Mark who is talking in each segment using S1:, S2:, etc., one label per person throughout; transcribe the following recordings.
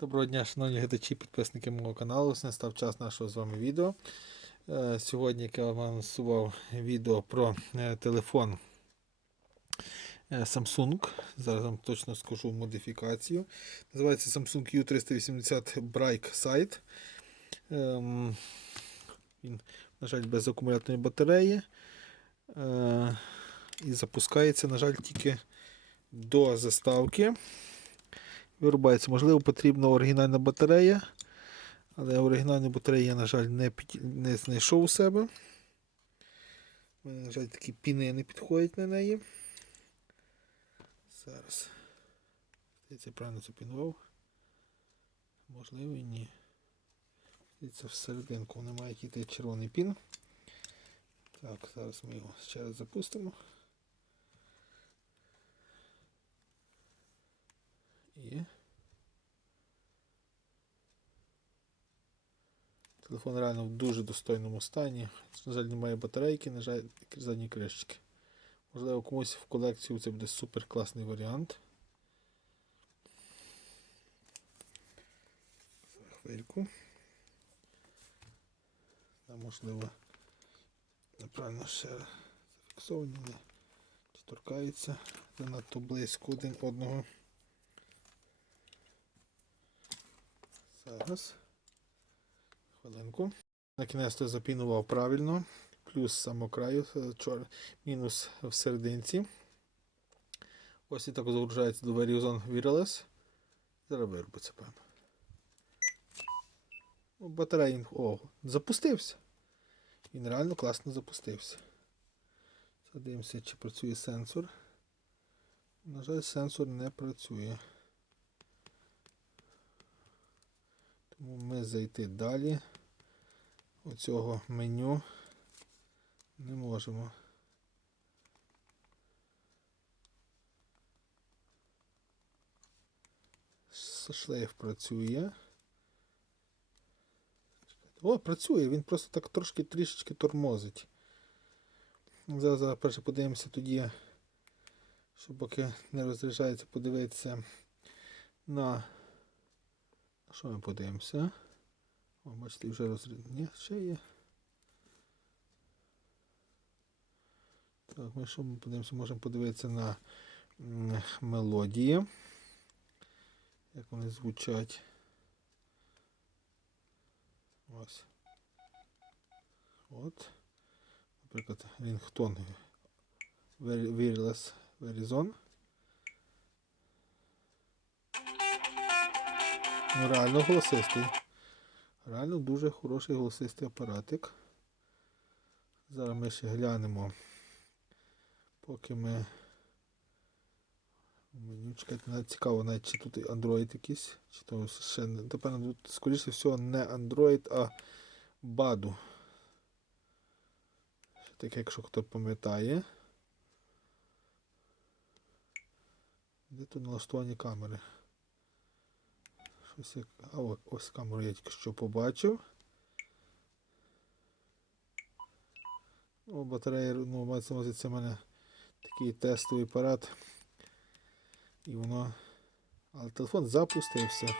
S1: Доброго дня, шановні глядачі, підписники мого каналу. Настав час нашого з вами відео. Е, Сьогодні я вам анонсував відео про е, телефон е, Samsung. Зараз вам точно скажу модифікацію. Називається Samsung U380 Bright Sight. Ем, Він, на жаль, без акумуляторної батареї. І запускається, на жаль, тільки до заставки вирубається. Можливо, потрібна оригінальна батарея, але оригінальну батарею я, на жаль, не, не знайшов у себе. У мене, на жаль, такі піни не підходять на неї. Зараз. Здається, правильно запінував. Можливо і ні. Здається, всерединку не має йти червоний пін. Так, зараз ми його ще раз запустимо. І телефон реально в дуже достойному стані. На жаль, немає батарейки, на жаль, задні кришечки. Можливо, комусь в колекцію це буде супер класний варіант. Хвильку. А можливо, неправильно ще зафіксовані, не чи торкаються занадто близько один одного. Зараз. Хвилинку. На кінець запінував правильно. Плюс з самого краю, е, чор... мінус в серединці. Ось і так загружається до Verizon Wireless. Зараз виробиться, певно. Ну, Батарея, о, запустився. Він реально класно запустився. Задивимося, чи працює сенсор. На жаль, сенсор не працює. Ми зайти далі. Оцього меню не можемо. Шлейф працює. О, працює, він просто так трошки трішечки тормозить. Зараз, зараз перше подивимося тоді, щоб поки не розряджається, подивитися на що ми подивимося? О, бачите, вже розряд. Ні, ще є. Так, ми що ми подивимося? Можемо подивитися на мелодії. Як вони звучать. Ось. От. Наприклад, Ringtone Wireless Verizon. Ну, реально голосистий. Реально дуже хороший голосистий апаратик. Зараз ми ще глянемо. Поки ми. Меню чекайте, навіть цікаво, навіть чи тут Android якийсь, чи то ще не. Тепер тут, скоріше всього, не Android, а Badu. Ще таке, якщо хто пам'ятає. Де тут налаштування камери? Щось як... А ось камеру я тільки що побачив. Ну, батарея, ну, мається це в мене такий тестовий апарат. І воно. Але телефон запустився.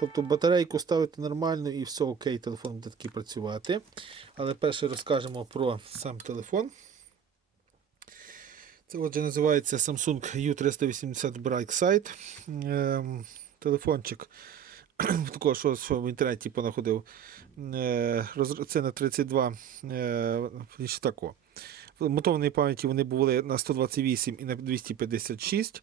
S1: Тобто батарейку ставити нормально і все окей, телефон буде такий працювати. Але перше розкажемо про сам телефон. Це отже називається Samsung U380 Bright Sight. Телефончик. Такого, що, що в інтернеті понаходив. Е, це на 32 е, тако. В мотовної пам'яті вони були на 128 і на 256.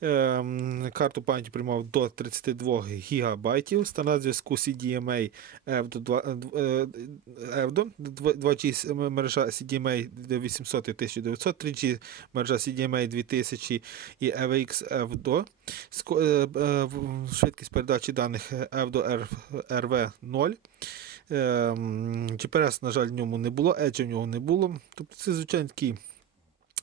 S1: Ем, Карту пам'яті приймав до 32 ГБ. Стандарт зв'язку CDMA EVDO, 2, е, EVDO 2G мережа CDMA 800 і 1900, 3G мережа CDMA 2000 і EVX EVDO. Е, е, Швидкість передачі даних EVDO RV 0. Ем, GPS, на жаль, в ньому не було, Edge в нього не було. Тобто це звичайно такий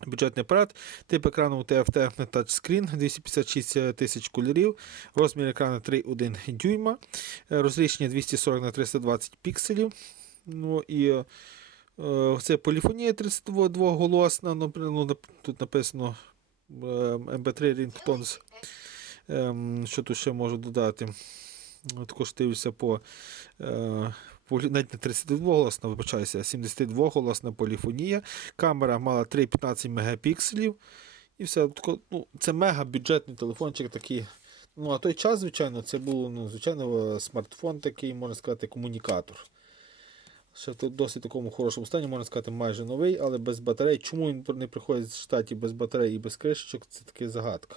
S1: бюджетний апарат. Тип екрану TFT тачскрін, 256 тисяч кольорів, розмір екрану 3,1 дюйма, е, розрішення 240 на 320 пікселів. Ну і е, це поліфонія 32 голосна. Ну, тут написано е, MP3 Ringtones. Ем, що тут ще можу додати? Також дивлюся е, по навіть не 32 голосна, вибачаюся, 72 голосна поліфонія. Камера мала 3,15 мегапікселів. І все. Ну, це мега бюджетний телефончик такий. Ну, а той час, звичайно, це був ну, звичайно смартфон такий, можна сказати, комунікатор. Ще в досить такому хорошому стані, можна сказати, майже новий, але без батарей. Чому він не приходить з штаті без батарей і без кришечок, це таки загадка.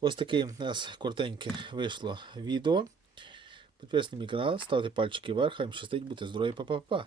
S1: Ось таке у нас коротеньке вийшло відео. Підписуйтесь на мій канал, ставте пальчики вверх, хай їм щастить, бути здорові, па-па-па.